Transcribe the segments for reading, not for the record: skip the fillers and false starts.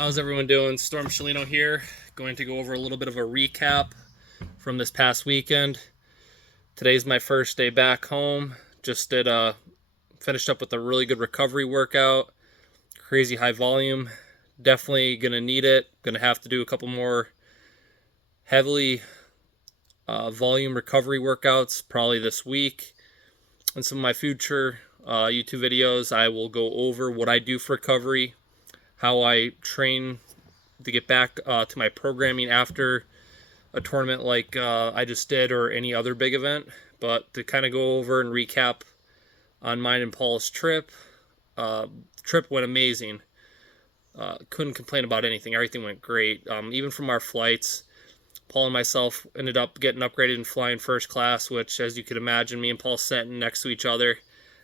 How's everyone doing? Storm Chellino here. Going to go over a little bit of a recap from this past weekend. Today's my first day back home. Just finished up with a really good recovery workout. Crazy high volume. Definitely gonna need it. Gonna have to do a couple more heavily volume recovery workouts probably this week. In some of my future YouTube videos, I will go over what I do for recovery, how I train to get back to my programming after a tournament like I just did or any other big event. But to kind of go over and recap on mine and Paul's trip, trip went amazing. Couldn't complain about anything. Everything went great. Even from our flights, Paul and myself ended up getting upgraded and flying first class, which, as you could imagine, me and Paul sitting next to each other,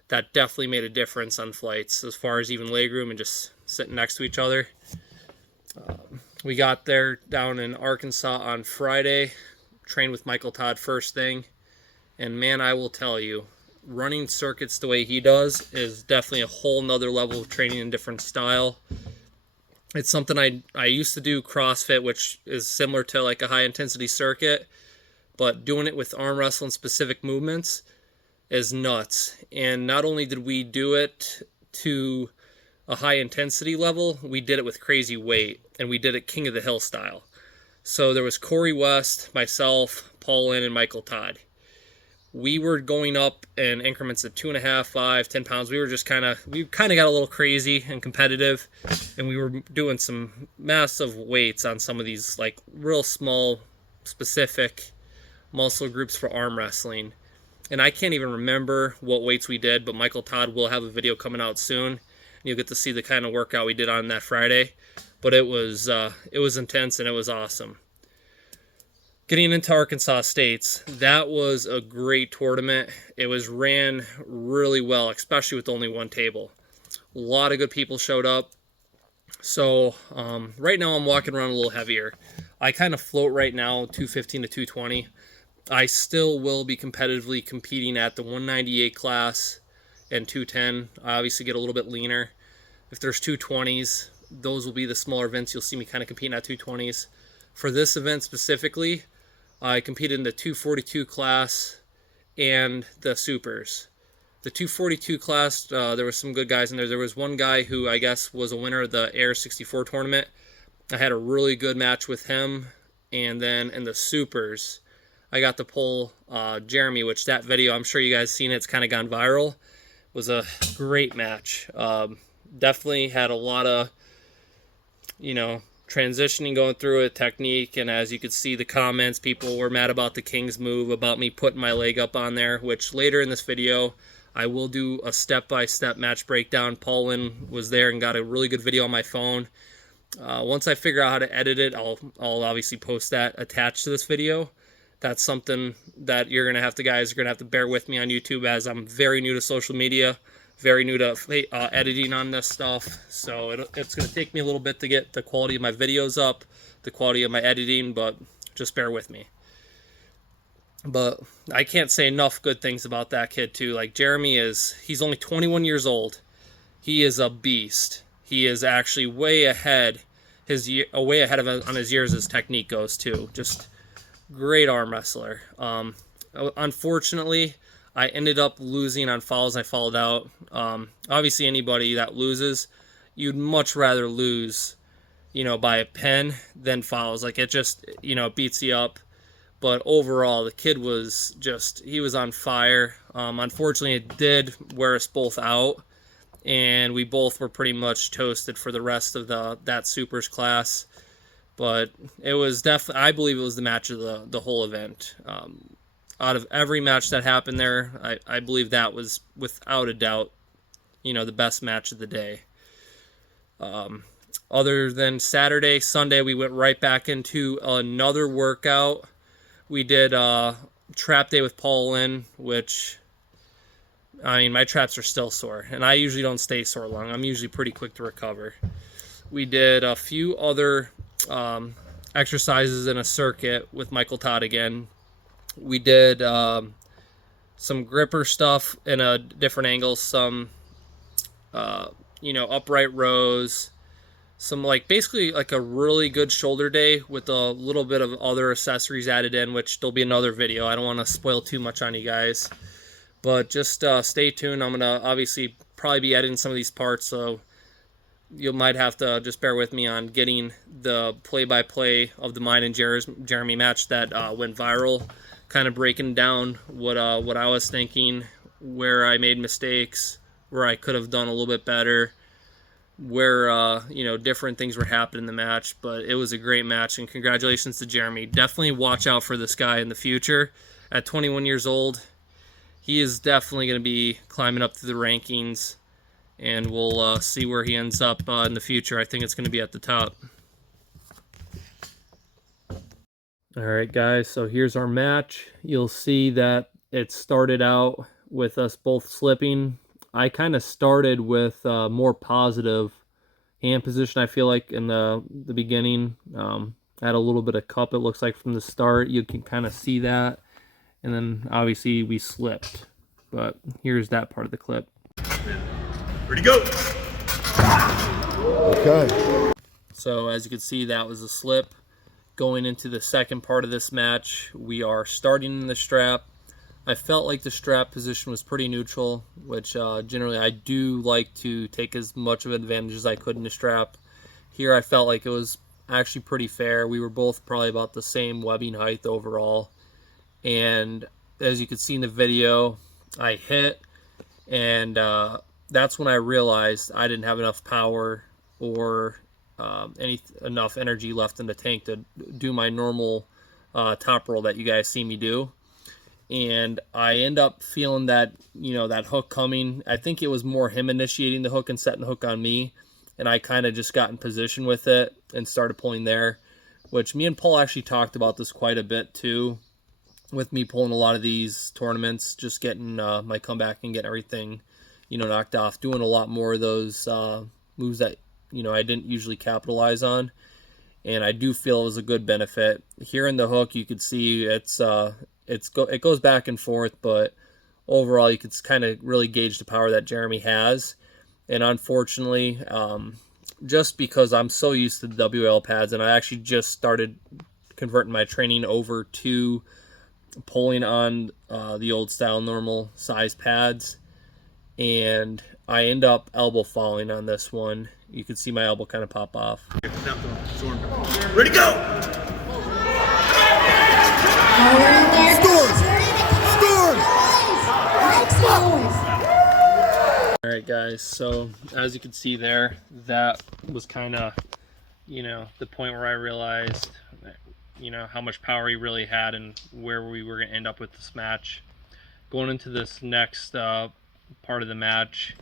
that definitely made a difference on flights as far as even legroom and just sitting next to each other. We got there down in Arkansas on Friday, trained with Michael Todd first thing, and man, I will tell you, running circuits the way he does is definitely a whole nother level of training and different style. It's something I used to do CrossFit, which is similar to like a high intensity circuit, but doing it with arm wrestling specific movements is nuts. And not only did we do it to a high intensity level, we did it with crazy weight, and we did it King of the Hill style. So there was Corey West, myself, Paul Lynn, and Michael Todd. We were going up in increments of 2.5, 5, 10 pounds. We kind of got a little crazy and competitive, and we were doing some massive weights on some of these like real small, specific muscle groups for arm wrestling. And I can't even remember what weights we did, but Michael Todd will have a video coming out soon, and you'll get to see the kind of workout we did on that Friday. But it was intense and it was awesome. Getting into Arkansas States, that was a great tournament. It was ran really well, especially with only one table. A lot of good people showed up. So right now I'm walking around a little heavier. I kind of float right now 215 to 220. I still will be competitively competing at the 198 class and 210. I obviously get a little bit leaner. If there's 220s, those will be the smaller events. You'll see me kind of competing at 220s. For this event specifically, I competed in the 242 class and the supers. The 242 class, there were some good guys in there. There was one guy who I guess was a winner of the Air 64 tournament. I had a really good match with him. And then in the supers, I got to pull Jeremey, which that video, I'm sure you guys seen it. It's kind of gone viral. It was a great match. Definitely had a lot of, transitioning, going through it, technique, and as you could see the comments, people were mad about the King's move, about me putting my leg up on there, which later in this video I will do a step-by-step match breakdown. Paul Lynn was there and got a really good video on my phone. Once I figure out how to edit it, I'll obviously post that attached to this video. That's something that guys are gonna have to bear with me on YouTube, as I'm very new to social media, very new to editing on this stuff, so it's going to take me a little bit to get the quality of my videos up, the quality of my editing, but just bear with me. But I can't say enough good things about that kid too. Like Jeremey he's only 21 years old. He is a beast. He is actually way ahead of on his years as technique goes too. Just great arm wrestler. Unfortunately, I ended up losing on fouls. I fouled out. Obviously, anybody that loses, you'd much rather lose, by a pen than fouls. Like it just, beats you up. But overall, the kid he was on fire. Unfortunately, it did wear us both out, and we both were pretty much toasted for the rest of that supers class. But it was definitely, I believe it was the match of the whole event. Out of every match that happened there, I believe that was, without a doubt, the best match of the day. Other than Saturday, Sunday, we went right back into another workout. We did trap day with Paul Lynn, which, my traps are still sore, and I usually don't stay sore long. I'm usually pretty quick to recover. We did a few other exercises in a circuit with Michael Todd again. We did some gripper stuff in a different angle, some upright rows, some like basically like a really good shoulder day with a little bit of other accessories added in, which there'll be another video. I don't want to spoil too much on you guys, but just stay tuned. I'm gonna obviously probably be editing some of these parts, so you might have to just bear with me on getting the play-by-play of the mine and Jeremy match that went viral, kind of breaking down what I was thinking, where I made mistakes, where I could have done a little bit better, where different things were happening in the match. But it was a great match, and congratulations to Jeremy. Definitely watch out for this guy in the future. At 21 years old, he is definitely going to be climbing up through the rankings, and we'll see where he ends up in the future. I think it's going to be at the top. All right, guys, so here's our match. You'll see that it started out with us both slipping. I kind of started with more positive hand position, I feel like, in the beginning. I had a little bit of cup, it looks like, from the start. You can kind of see that. And then, obviously, we slipped. But here's that part of the clip. Ready, go! Okay. So, as you can see, that was a slip. Going into the second part of this match, we are starting in the strap. I felt like the strap position was pretty neutral, which generally I do like to take as much of an advantage as I could in the strap. Here I felt like it was actually pretty fair. We were both probably about the same webbing height overall. And as you can see in the video, I hit, and that's when I realized I didn't have enough power or enough energy left in the tank to do my normal top roll that you guys see me do. And I end up feeling that, that hook coming. I think it was more him initiating the hook and setting the hook on me, and I kind of just got in position with it and started pulling there, which me and Paul actually talked about this quite a bit too, with me pulling a lot of these tournaments, just getting my comeback and getting everything, knocked off, doing a lot more of those moves that I didn't usually capitalize on, and I do feel it was a good benefit. Here in the hook, you could see it goes back and forth, but overall you could kind of really gauge the power that Jeremy has. And unfortunately, just because I'm so used to the WL pads, and I actually just started converting my training over to pulling on the old style normal size pads, and I end up elbow falling on this one. You can see my elbow kind of pop off. Ready, go! Alright guys, so as you can see there, that was kind of, the point where I realized, how much power he really had and where we were going to end up with this match. Going into this next part of the match,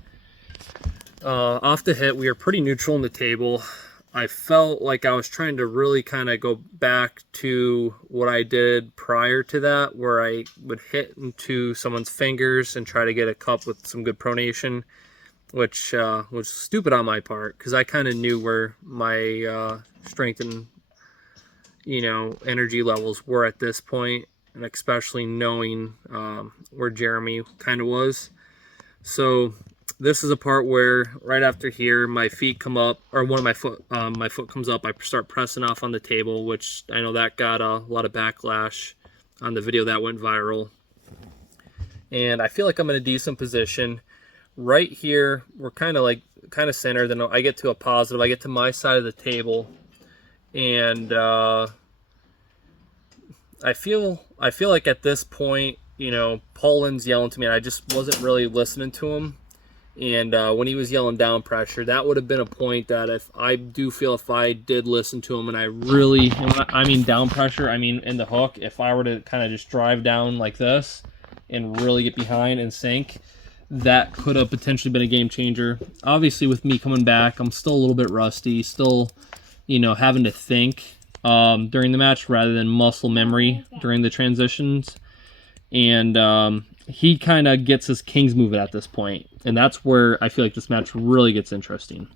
off the hit, we were pretty neutral on the table. I felt like I was trying to really kind of go back to what I did prior to that, where I would hit into someone's fingers and try to get a cup with some good pronation, which was stupid on my part, because I kind of knew where my strength and energy levels were at this point, and especially knowing where Jeremy kind of was. So this is a part where right after here, my feet come up, or one of my foot comes up. I start pressing off on the table, which I know that got a lot of backlash on the video that went viral. And I feel like I'm in a decent position. Right here, we're kind of centered. Then I get to a positive. I get to my side of the table, and I feel like at this point, Paulin's yelling to me, and I just wasn't really listening to him. And when he was yelling down pressure, that would have been a point that if I did listen to him, and I really, I mean down pressure, I mean in the hook, if I were to kind of just drive down like this and really get behind and sink, that could have potentially been a game changer. Obviously, with me coming back, I'm still a little bit rusty, still, having to think during the match rather than muscle memory during the transitions. And he kind of gets his king's move at this point, and that's where I feel like this match really gets interesting.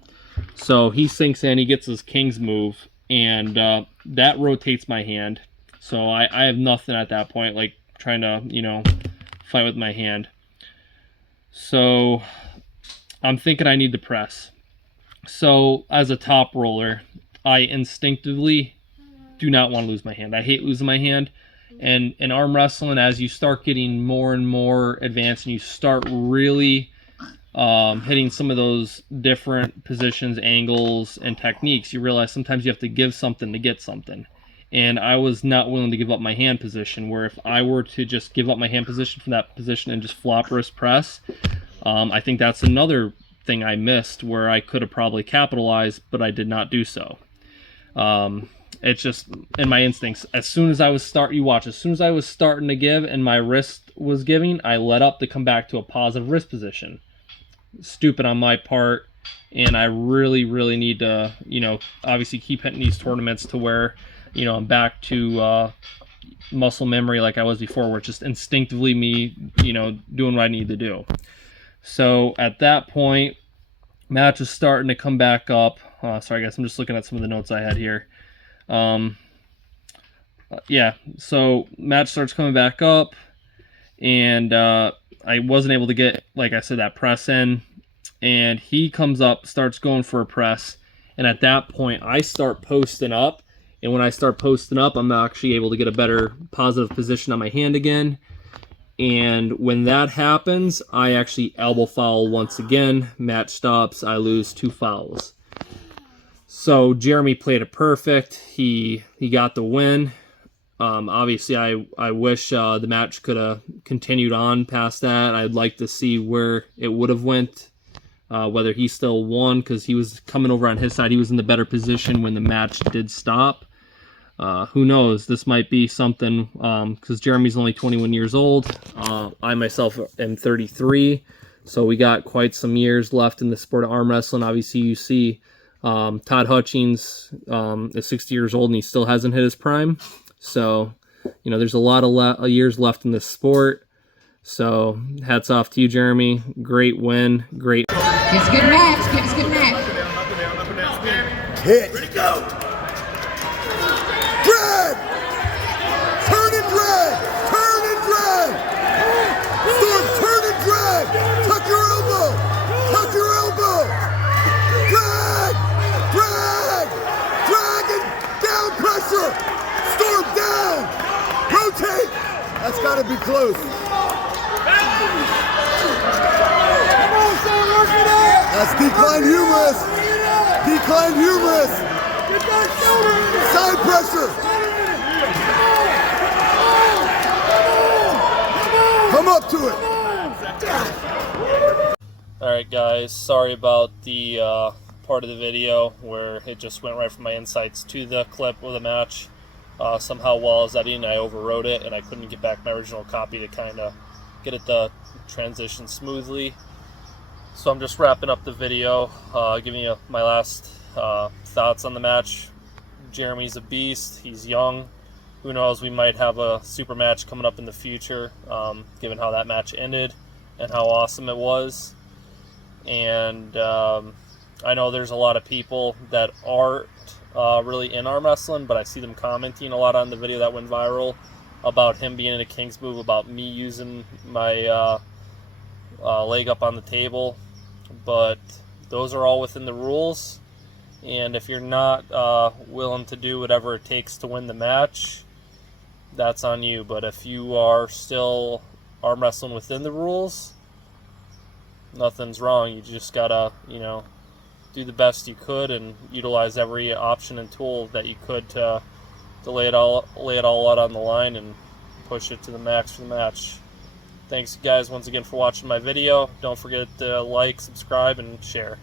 So he sinks in, he gets his king's move, and that rotates my hand. So I have nothing at that point, like trying to, fight with my hand. So I'm thinking I need to press. So as a top roller, I instinctively do not want to lose my hand. I hate losing my hand. And in arm wrestling, as you start getting more and more advanced and you start really hitting some of those different positions, angles, and techniques, you realize sometimes you have to give something to get something. And I was not willing to give up my hand position, where if I were to just give up my hand position from that position and just flop wrist press, I think that's another thing I missed where I could have probably capitalized, but I did not do so. It's just in my instincts. As soon as I was as soon as I was starting to give and my wrist was giving, I let up to come back to a positive wrist position. Stupid on my part, and I really, really need to, obviously keep hitting these tournaments to where, I'm back to muscle memory like I was before, where it's just instinctively me, doing what I need to do. So at that point, match is starting to come back up. Sorry, guys, I'm just looking at some of the notes I had here. Yeah, so match starts coming back up, and I wasn't able to get, like I said, that press in, and he comes up, starts going for a press, and at that point, I start posting up, and when I start posting up, I'm actually able to get a better positive position on my hand again, and when that happens, I actually elbow foul once again. Match stops, I lose 2 fouls. So Jeremy played it perfect. He got the win. Obviously, I wish the match could have continued on past that. I'd like to see where it would have went, whether he still won, because he was coming over on his side. He was in the better position when the match did stop. Who knows? This might be something, because Jeremy's only 21 years old. I myself am 33, so we got quite some years left in the sport of arm wrestling. Obviously, you see Todd Hutchings is 60 years old and he still hasn't hit his prime. So, there's a lot of years left in this sport. So, hats off to you, Jeremy. Great win. Great. Give us a good match. Give us a good match. Hit. Ready, go. Drag. Turn and drag. Turn and drag. Storm, turn and drag. Tuck your elbow. Tuck your elbow. Drag. Drag. Drag and down pressure. Storm down. Rotate. That's got to be close. That's decline humerus. Decline humerus. Side pressure. Come up to it. Alright, guys. Sorry about the part of the video where it just went right from my insights to the clip of the match. Somehow while I was editing, I overwrote it and I couldn't get back my original copy to kind of get it to transition smoothly. So I'm just wrapping up the video, giving you my last thoughts on the match. Jeremy's a beast. He's young. Who knows, we might have a super match coming up in the future, given how that match ended and how awesome it was. And I know there's a lot of people that aren't really in arm wrestling, but I see them commenting a lot on the video that went viral about him being in a King's move, about me using my leg up on the table. But those are all within the rules, and if you're not willing to do whatever it takes to win the match, that's on you. But if you are still arm wrestling within the rules, nothing's wrong. You just gotta, do the best you could and utilize every option and tool that you could to lay it all out on the line and push it to the max for the match. Thanks, guys, once again for watching my video. Don't forget to like, subscribe, and share.